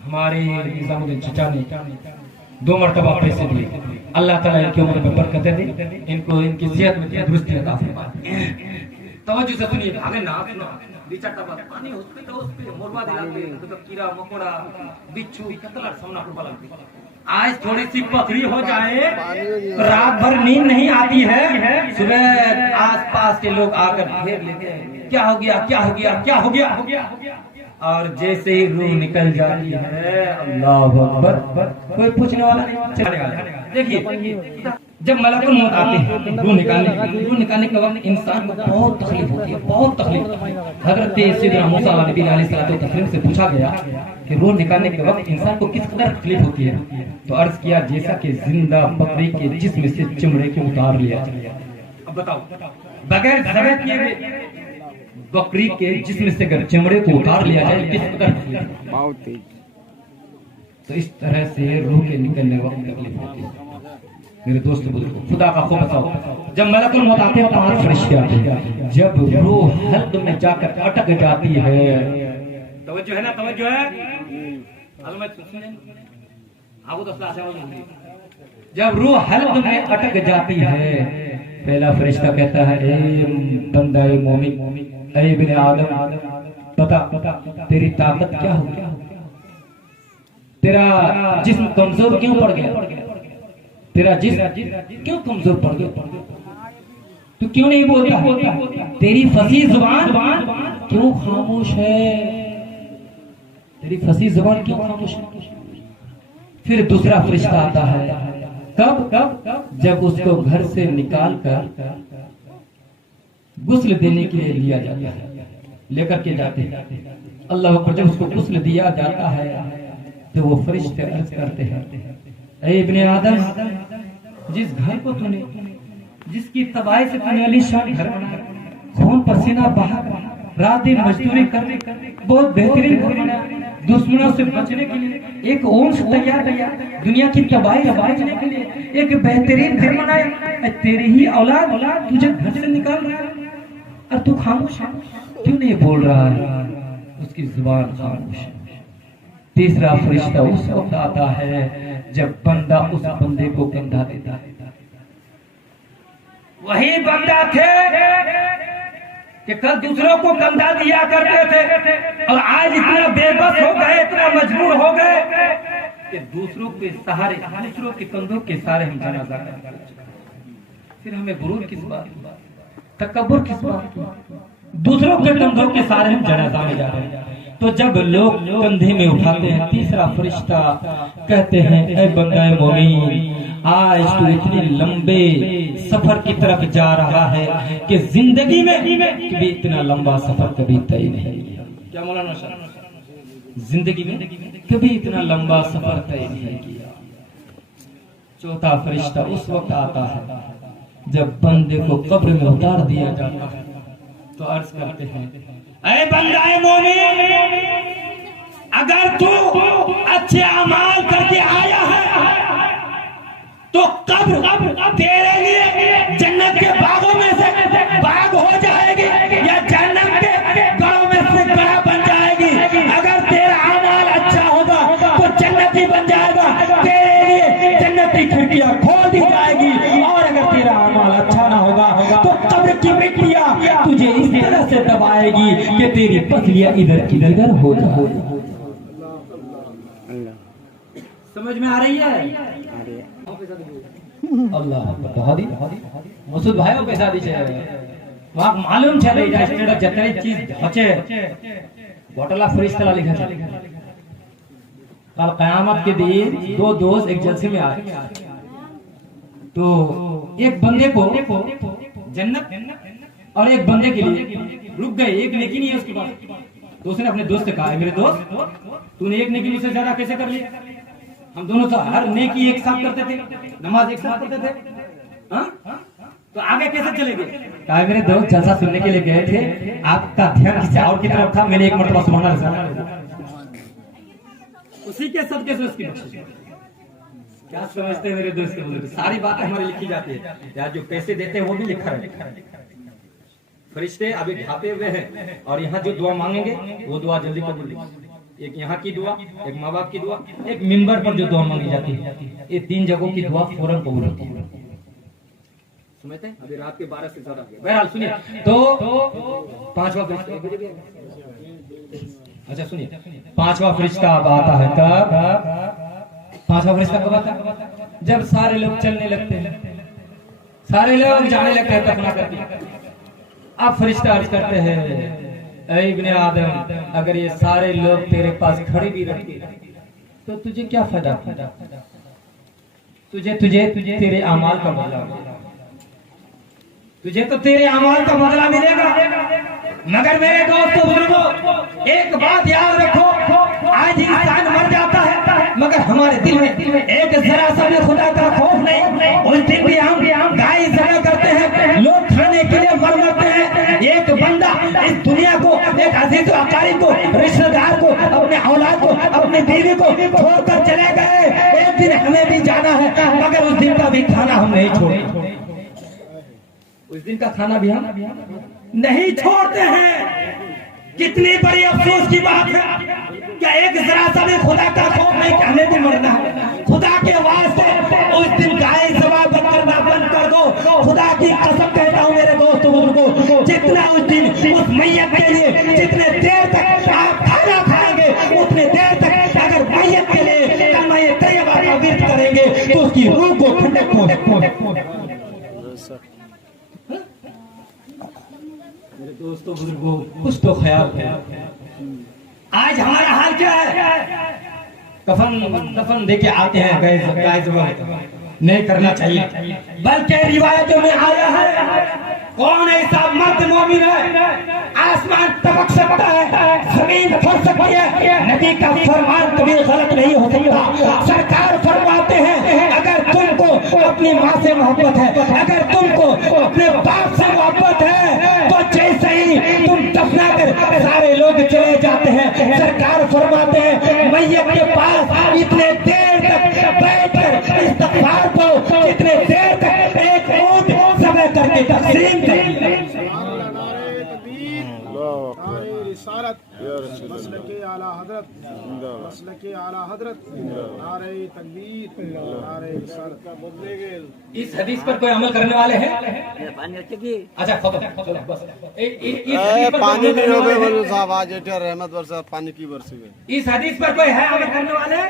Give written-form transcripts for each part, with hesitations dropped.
हमारे निजामुद्दीन चचा ने 2 मरतबा पैसे दिए। अल्लाह ताला इनकी उम्र में बरकतें दे, इनको इनकी सेहत में तंदुरुस्ती अता फरमाए। तवज्जो से सुनिए, आगे ना सुनो, बिचाटा बात पानी उस पे मोरवा दिलाते तो कीड़ा मकोड़ा बिच्छू कतला सामना को लगती। आज थोड़ी सी पथरी हो जाए, रात भर नींद नहीं आती है, सुबह आसपास के लोग आकर घेर लेते हैं, क्या हो गया क्या हो गया क्या हो गया, और जैसे ही रूह निकल जाती है, अल्लाह अकबर, कोई पूछने वाला नहीं, चले वाला। देखिए, जब मलकुल मौत आते हैं रूह निकालने के वक्त इंसान को बहुत तकलीफ होती है, बहुत तकलीफ। हजरत सैयदना मूसा अलैहि तस्लीम से पूछा गया कि रूह निकालने के वक्त इंसान को किस कदर तकलीफ होती है, तो अर्ज किया जैसा कि जिंदा बकरी के जिस्म से चमड़े को उतार लिया। अब बताओ, बगैर ज़बह किए बकरी के जिस्म से अगर चमड़े को उतार लिया जाए किस कदर बहुत तेज। तो इस तरह से रूह के निकलने वक्त तकलीफ होती है। मेरे दोस्त बुजुर्गों, खुदा का खौफ बताओ, जब मलकुल मौत आते हैं 5 फरिश्ते आते हैं, जब रूह हल्क में जाकर अटक जाती है, तवज्जो है ना, तवज्जो है, जब रूह हल्क में अटक जाती है, पहला फरिश्ता कहता है, ए बंदा ए मोमिन, ए इब्ने आदम, बता तेरी ताकत क्या हो, तेरा जिस्म कमजोर क्यों पड़ गया, तेरा जिस्म क्यों कमजोर पड़ गया, तू क्यों नहीं बोलता, तेरी फसी जुबान क्यों खामोश है, तेरी फसी जुबान क्यों खामोश है। फिर दूसरा फरिश्ता आता है, कब जब उसको घर से निकाल कर गुस्ल देने के लिए लिया जाता है, लेकर के जाते हैं। अल्लाह पर जब उसको गुस्ल दिया जाता है तो वो फरिश्ते अर्ज करते हैं, ऐ इब्ने आदम, जिस घर को तूने, जिसकी तबाही से तूने आलीशान घर बनाया, खून पसीना बहा, रात दिन मजदूरी करने, बहुत बेहतरीन घर बनाया, दुश्मनों से बचने के लिए एक ओंस तैयार किया, दुनिया की तबाही से बचने के लिए एक बेहतरीन घर बनाया, तेरी ही औलाद तुझे घर से निकाल रहा है और तू खामोश है, क्यों नहीं बोल रहा है, उसकी जुबान खामोश है। तीसरा फरिश्ता उस वक्त आता है जब बंदा उस बंदे को कंधा देता है, वही बंदा थे कि कल दूसरों को कंधा दिया करते थे और आज इतना बेबस हो गए, इतना मजबूर हो गए कि दूसरों के सहारे, दूसरों के कंधों के सहारे हम जनाजा करते हैं। फिर हमें गुरूर किस बात, तकब्बुर किस बात की, दूसरों के कंधों के सहारे हम जनाजा में जा रहे हैं। तो जब लोग कंधे में उठाते हैं, तीसरा फरिश्ता कहते हैं, ऐ बंदा मोमिन, आज तू इतने लंबे सफर की तरफ जा रहा है कि जिंदगी में कभी इतना लंबा सफर कभी तय नहीं किया। क्या मौलाना साहब, जिंदगी में कभी इतना लंबा सफर तय नहीं किया। चौथा फरिश्ता उस वक्त आता है जब बंदे को कब्र में उतार दिया जाता है, तो अर्ज करते हैं, ऐ बंदा मोमिन, अगर तू अच्छे अमाल करके आया है तो कब्र तेरे लिए जन्नत के बागों में से बाग हो जाएगी या जन्नत के गढ़ों में से गढ़ा बन जाएगी। अगर तेरा अमाल अच्छा होगा तो जन्नती बन जाएगा, तेरे लिए जन्नती खिड़कियां खोल दी जाएगी, और अगर तेरा अमाल अच्छा ना होगा तो कब्र की मिट्टियां तुझे इस तरह से दबाएगी कि तेरी पसलियां इधर की इधर हो जाएगी। समझ में आ रही है? अल्लाह बहुत ही मसूद भाइयों के साथ वहाँ मालूम चले जितनी चीज हचे बोटला फरिश्ता लिखा था। कल कयामत के दिन 2 दोस्त एक जलसे में आए, तो एक बंदे को जन्नत और एक बंदे के लिए रुक गए, एक नेकी नहीं है उसके पास। तो उसने अपने दोस्त से कहा, मेरे दोस्त तूने एक नेकी से ज्यादा कैसे कर लिया, हम दोनों तो हर नेकी एक साथ करते थे, नमाज एक साथ पढ़ते थे, तो आगे कैसे चलेंगे। कहा मेरे दोस्त जलसा सुनने के लिए गए थे, आपका ध्यान किसी और की तरफ था, मैंने एक मरतबा सुबहान अल्लाह, उसी के सदके से उसकी बख्शिश। क्या समझते हैं मेरे दोस्त, सारी बातें हमारी लिखी जाती है, यार जो पैसे देते हैं वो भी लिखा है। फरिश्ते अभी ढापे हुए हैं और यहाँ जो दुआ मांगेंगे वो दुआ जल्दी कबूल होगी। एक यहाँ की दुआ, एक माँ बाप की दुआ, एक मिंबर पर जो दुआ मांगी जाती है, ये 3 जगहों की दुआ फौरन कबूल होती है। समझते हैं? अभी रात के 12 से ज्यादा हो गया। बहरहाल सुनिए, तो 5वां फरिश्ता, अच्छा सुनिए, 5वां फरिश्ता अब आता है कब? 5वां फरिश्ता कब आता है? जब सारे लोग चलने लगते हैं, सारे लोग जाने लगते हैं दफना करके। अब फरिश्ता अर्ज करते हैं, ऐ इब्ने आदम, अगर ये सारे लोग तेरे पास खड़े भी रहते तो तुझे क्या फायदा? तुझे तुझे तुझे तेरे अमाल का बदला, तुझे तो तेरे अमाल का बदला मिलेगा। मगर मेरे दोस्तों बुजुर्गों, एक बात याद रखो, आज इंसान मर जाता है मगर हमारे दिल में एक जरा सा भी खुदा का खौफ नहीं। उस दिन भी हम गाय जरा करते हैं, लोग खाने के लिए मर मरते हैं। एक बंदा इस दुनिया को, एक अजीज अकारी को, रिश्तेदार को, अपने औलाद को, अपनी बीवी को छोड़कर चले गए। एक दिन हमें भी जाना है मगर उस दिन का भी खाना हम नहीं छोड़े, उस दिन का खाना भी हम नहीं छोड़ते हैं। कितनी बड़ी अफसोस की बात है, क्या एक जरा सा भी खुदा का खौफ नहीं, कहने भी मरना है। खुदा के वास्ते उस दिन गाय जवाब करना बंद कर दो। खुदा की कसम कहता हूँ मेरे दोस्तों बुजुर्गों, जितना उस दिन उस मैयत के लिए जितने देर तक आप खाना खाएंगे, उतने देर तक अगर मैयत के लिए कलमा तैयबा का विर्द करेंगे तो उसकी रूह को ठंडक पहुंचे। मेरे दोस्तों बुजुर्गों, कुछ तो ख्याल है। आज हमारा हाल क्या है? कफन देके आते हैं, नहीं करना चाहिए। बल्कि रिवायतों में आया है, कौन ऐसा मर्द मोमिन है, आसमान तबक सकता है, जमीन फट सकती है, नबी का फरमान कभी गलत नहीं हो सकता। सरकार फरमाते हैं, अगर तुमको अपनी माँ से मोहब्बत है, अगर तुमको अपने बाप से मोहब्बत है, तो जैसे ही तुम दफना कर सारे लोग चले जाते हैं, सरकार फरमाते हैं मैयत के पास इतने देर तक बैठकर इस्तग़फ़ार को, इतने देर तक एक ऊँट समय करके तस्लीम मसलके आला हज़रत, मसलके आला हज़रत, नारे तकबीर, नारे रिसालत। इस हदीस पर कोई अमल करने वाले हैं? अच्छा खत्म, बस पानी नहीं हो गए बोलो साहब, आज रहमत बरसा, पानी की बरसी है। इस हदीस पर कोई है अमल करने वाले?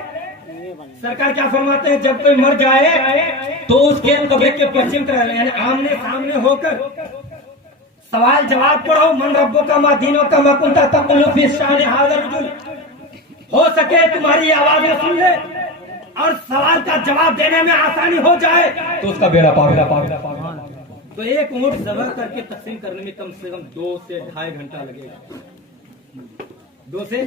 सरकार क्या फरमाते हैं, जब कोई मर जाए तो उसके कब्र के पश्चिम तरफ यानी आमने सामने होकर सवाल जवाब पढ़ो, मन रब्बो का मा दीनो का मा कुंता तक़ुलु फी शान हाज़ा रजुल। हो सके तुम्हारी आवाज सुन ले और सवाल का जवाब देने में आसानी हो जाए तो उसका बेड़ा पार। तो एक ऊँट ज़बह करके तकसीम करने में कम से कम 2 से ढाई घंटा लगेगा, 2 से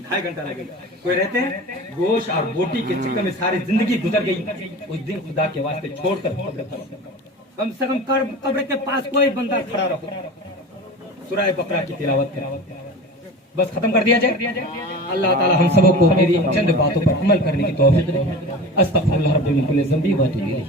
ढाई घंटा लगेगा। कोई रहते हैं गोश्त और बोटी के चक्कर में सारी जिंदगी गुजर गई, उस दिन खुदा के वास्ते छोड़कर कम से कम कब्र के पास कोई बंदा खड़ा रहो, सूरह बकरा की तिलावत करो। बस खत्म कर दिया जाए। अल्लाह ताला हम सबको मेरी चंद बातों पर अमल करने की तौफीक दे। अस्तगफिरुल्लाह रब्बी मिन कुल्लि ज़ंबी व अतूबु इलैह।